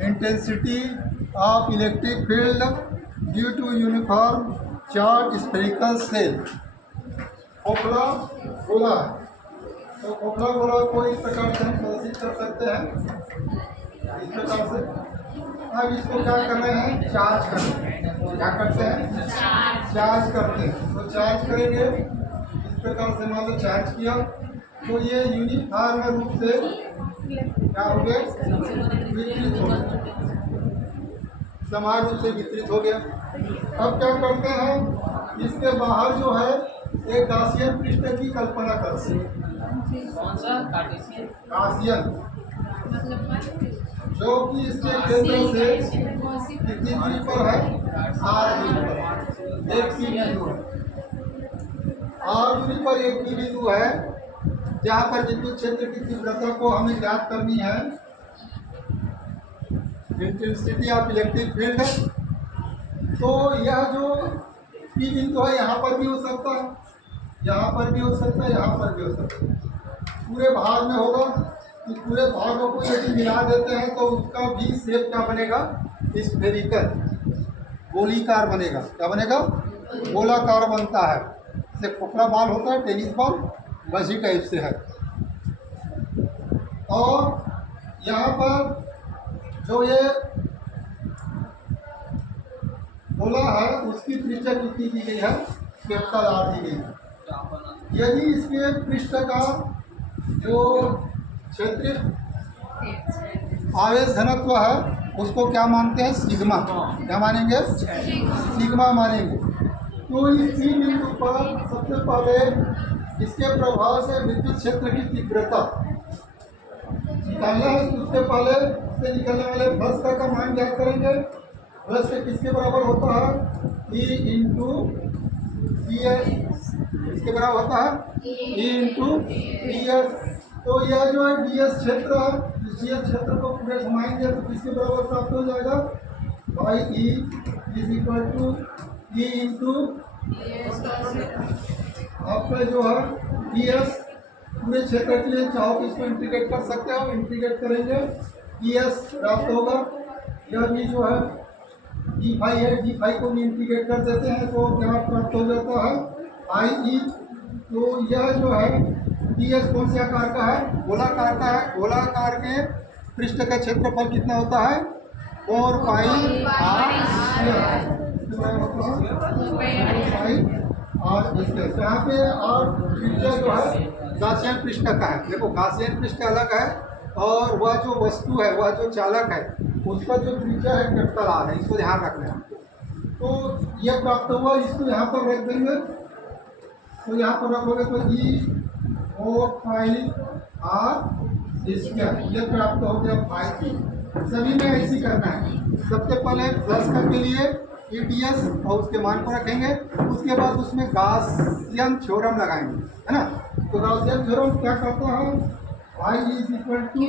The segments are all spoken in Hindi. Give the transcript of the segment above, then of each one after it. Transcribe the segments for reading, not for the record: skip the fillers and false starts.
intensity of electric field due to uniform charged spherical cell। खोखला गोला है, तो खोखला गोला को इस प्रकार से हम प्रदर्शित कर सकते हैं, इस प्रकार से। अब इसको क्या कर रहे हैं, चार्ज कर रहे हैं। क्या करते हैं, चार्ज करते हैं। तो चार्ज करेंगे इस प्रकार से, मान लो चार्ज किया तो ये यूनिफॉर्म रूप से क्या हो गया, वितरित हो गया, समान रूप से वितरित हो गया। अब क्या करते हैं, इसके बाहर जो है एक गासियन पृष्ठ की कल्पना करते हैं। गासियन जो कि इसके केंद्र से कितनी दूरी पर है, आर दूरी पर, एक सी बिंदु है। आर दूरी पर एक ही बिंदु है जहाँ पर विद्युत क्षेत्र की तीव्रता को हमें ज्ञात करनी है, इंटेंसिटी ऑफ इलेक्ट्रिक फील्ड। तो यह जो पी बिंदु है यहाँ पर भी हो सकता है, यहाँ पर भी हो सकता है, यहाँ पर भी हो सकता है। पूरे भाग में होगा कि पूरे भागों को यदि मिला देते हैं तो उसका भी शेप क्या बनेगा, स्फेरिकल, गोलीकार बनेगा। क्या बनेगा, गोलाकार बनता है। जैसे खोखला बॉल होता है, टेनिस बॉल, वैसी टाइप से है। और यहाँ पर जो ये गोला है उसकी त्रिज्या कितनी दी गई है, कैपिटल आर दी गई है। यदि इसके पृष्ठ का जो क्षेत्रीय आवेश घनत्व है उसको क्या मानते हैं, सिग्मा। क्या मानेंगे, सिग्मा मानेंगे। तो इस पी बिंदु पर सबसे पहले इसके प्रभाव से विद्युत क्षेत्र की तीव्रता निकालना है। उसके पहले से निकलने वाले फ्लक्स का मान ज्ञात करेंगे। फ्लक्स किसके बराबर होता है, E इंटू डी एस, इसके बराबर होता है E इंटू डी एस। तो यह जो है डी एस क्षेत्र है, इस डी एस क्षेत्र को पूरे घुमाएंगे तो किसके बराबर प्राप्त हो जाएगा, by E is equal to E into आपका जो है डी एस। पूरे क्षेत्र के लिए चाहो तो इसको इंटीग्रेट कर सकते हो, इंटीग्रेट करेंगे डी एस प्राप्त होगा। यह भी जो है डी फाई है, डी फाई को भी इंटीग्रेट कर देते हैं तो क्या प्राप्त हो जाता है, आई ई। तो यह जो है डी एस कौन से आकार का है, गोलाकार का है। गोलाकार के पृष्ठ का क्षेत्रफल कितना होता है, 4 पाई आर स्क्वायर। यहाँ पे और त्रिज्या जो है गासियन पृष्ठ का है। देखो गासियन पृष्ठ अलग है और वह जो वस्तु है, वह जो चालक है, उसका जो त्रिज्या है कैपिटल आर है। इसको ध्यान रखना है। तो यह प्राप्त हुआ, इसको यहाँ पर रख देंगे। तो यहाँ पर रखोगे तो ई 4 पाई आर स्क्वायर, यह प्राप्त हो गया फाई। सभी में ऐसी करना है। सबसे पहले प्लस के लिए EDS और उसके मान को रखेंगे, उसके बाद उसमें गासियन थ्योरम लगाएंगे, है ना। तो गासियन थ्योरम क्या कहता है, y is equal to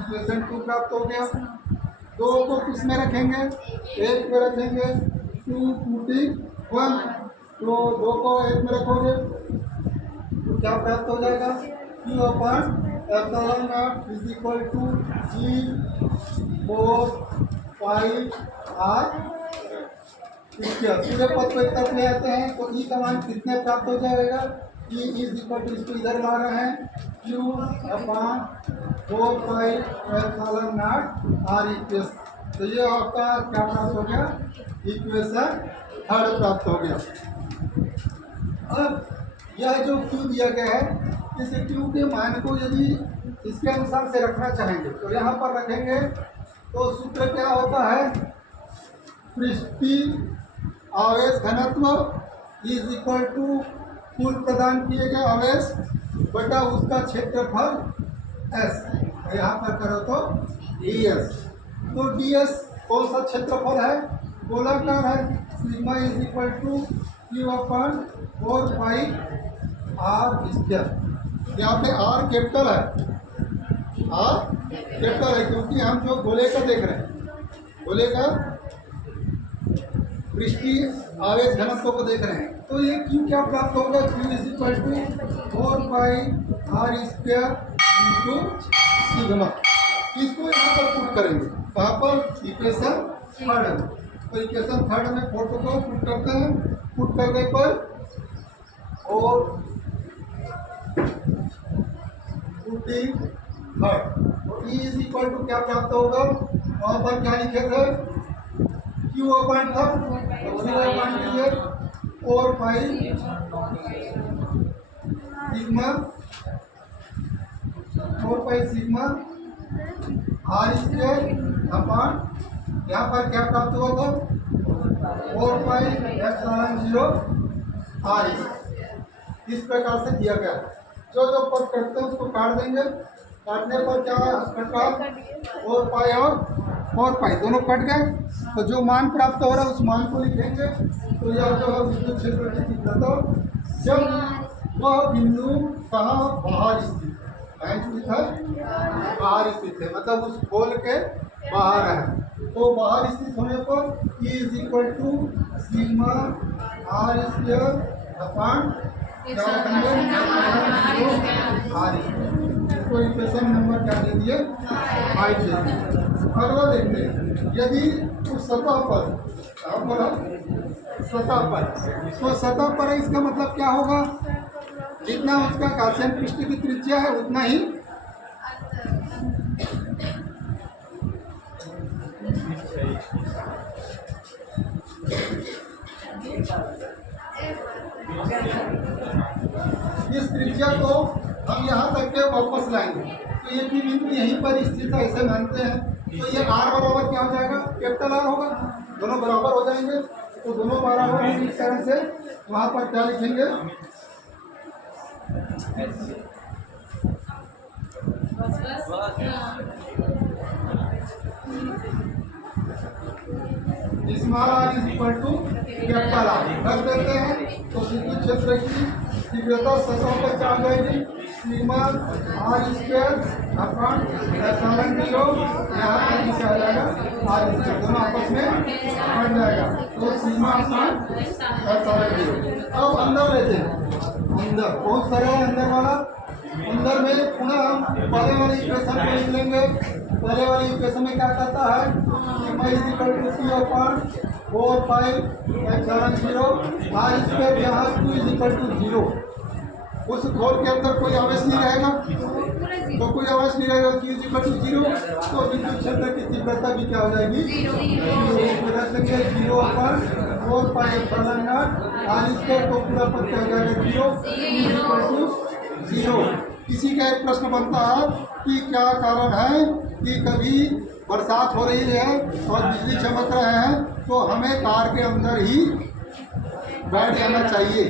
equation 2 प्राप्त हो गया। दो को किस में रखेंगे, एक में रखेंगे 2 पुटिंग 1। तो दो को एक में रखोगे तो क्या प्राप्त हो जाएगा, Q upon epsilon naught is equal to G 4 pi R square. पूरे पद को एक तरफ ले आते हैं तो ई का मान कितने प्राप्त हो जाएगा, ई इज इक्वल टू, इसको इधर ला रहे हैं, Q upon 4 pi epsilon naught R square. तो ये आपका क्या प्राप्त हो गया, इक्वेशन 3 प्राप्त हो गया। अब यह जो Q दिया गया है, इस Q के मान को यदि इसके अनुसार से रखना चाहेंगे तो यहाँ पर रखेंगे। तो सूत्र क्या होता है, पृष्ठीय आवेश घनत्व इज इक्वल टू कुल प्रदान किए गए आवेश बटा उसका क्षेत्रफल S। यहाँ पर करो तो ds। तो ds कौन सा क्षेत्रफल है, गोलाकार है। Sigma is equal to Q upon 4 pi R square. यहाँ पे आर कैपिटल है, आर कैपिटल है क्योंकि हम जो गोले का देख रहे हैं, गोले का पृष्ठीय आवेश घनत्व को देख रहे हैं। तो ये Q क्या प्राप्त होगा, Q is equal to 4 pi R square into sigma. इसको यहाँ पर पुट करेंगे, कहाँ पर, इक्वेशन थर्ड में। तो इक्वेशन थर्ड में 4 को पुट करते हैं। पुट करने पर और putting third E is equal to क्या प्राप्त होगा, वहाँ पर क्या लिखे थे, क्यू अपॉइंट था, तो 4 pi sigma R square upon, यहाँ पर क्या प्राप्त हुआ था, 4 पाई एप्सिलॉन 0 आर। इस प्रकार से दिया गया है। जो जो पद कटते हैं उसको काट देंगे। काटने पर क्या कटा, 4 पाई और 4 पाई दोनों कट गए। तो जो मान प्राप्त हो रहा है उस मान को लिखेंगे। तो यह जो है विद्युत क्षेत्र की तीव्रता, जब वह बिंदु कहाँ बाहर स्थित है, बाहर स्थित है, मतलब उस खोल के बाहर है। तो बाहर स्थित होने पर E is equal to sigma R square upon इसको इक्वेशन नंबर क्या दे दिए, 5 दे दिए। अगला देखते हैं, यदि उस सतह पर तो सतह पर इसका मतलब क्या होगा, जितना उसका गाउसियन पृष्ठ की त्रिज्या है उतना ही इस त्रिज्या को हम यहाँ तक के वापस लाएंगे। तो ये भी बिंदु यहीं पर स्थित है ऐसे मानते हैं। तो ये आर बराबर क्या हो जाएगा, कैपिटल आर होगा, दोनों बराबर हो जाएंगे। तो दोनों बराबर होंगे, इस तरह से वहाँ पर क्या लिखेंगे, small R is equal to capital R रख देते हैं। तो विद्युत क्षेत्र की तीव्रता सतह पर क्या हो जाएगी, sigma R square upon epsilon 0, यहाँ पर नीचे आ जाएगा आर स्क्वायर, दोनों आपस में बन जाएगा। तो सिग्मा अपॉन एप्सिलॉन 0। अब अंदर लेते हैं, अंदर बहुत सारा है अंदर वाला। अंदर में पुनः हम पहले वाली इक्वेशन को लिख लेंगे। पहले वाली इक्वेशन में क्या कहता है, sigma is equal to C upon 4 pi epsilon 0 R square, जहाँ q इज इक्वल टू 0। उस खोल के अंदर कोई आवेश नहीं रहेगा, तो कोई आवेश नहीं रहेगा, q इज इक्वल टू 0। तो विद्युत क्षेत्र की तीव्रता भी क्या हो जाएगी, 0 रख लेंगे। 0 upon 4 pi epsilon 0 R square, तो पूरा पद क्या हो जाएगा 0, q इज इक्वल टू 0। किसी का एक प्रश्न बनता है कि क्या कारण है कि कभी बरसात हो रही है और बिजली चमक रहे हैं तो हमें कार के अंदर ही बैठ जाना चाहिए,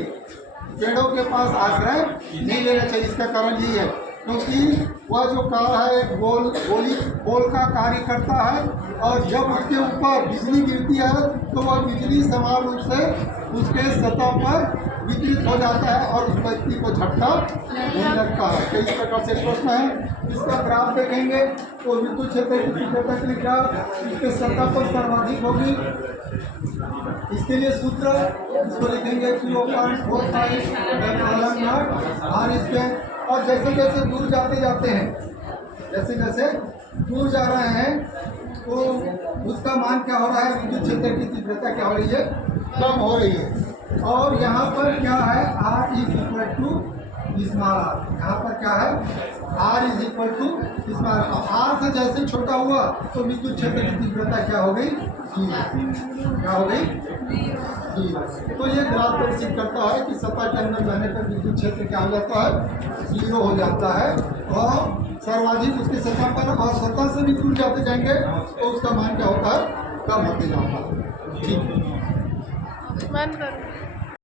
पेड़ों के पास आश्रय नहीं लेना चाहिए। इसका कारण यही है क्योंकि वह जो कार है एक बोल का कार्य करता है, और जब उसके ऊपर बिजली गिरती है तो वह बिजली समान रूप से उसके सतह पर वितरित हो जाता है और उस व्यक्ति को झटका नहीं लगता है। तो इस प्रकार से प्रश्न है। इसका ग्राफ देखेंगे तो विद्युत क्षेत्र की तीव्रता के लिए ग्राफ इसके सतह पर सर्वाधिक होगी। इसके लिए सूत्र इसको लिखेंगे Q/4 पाई एप्सिलॉन 0 आर स्क्वायर। और जैसे जैसे दूर जाते हैं, जैसे जैसे दूर जा रहे हैं तो उसका मान क्या हो रहा है, विद्युत क्षेत्र की तीव्रता क्या हो रही है, कम हो रही है। और यहाँ पर क्या है, R is equal to small r, यहाँ पर क्या है, R is equal to small r. R से जैसे छोटा हुआ तो विद्युत क्षेत्र की तीव्रता क्या हो गई, क्या हो गई, 0। तो ये ग्राफ प्रदर्शित करता है कि सतह के अंदर जाने पर विद्युत क्षेत्र क्या हो जाता है, 0 हो जाता है, और सर्वाधिक उसके सतह पर, और सतह से भी दूर जाते जाएंगे तो उसका मान क्या होता है, कम होते जाता है। ठीक है,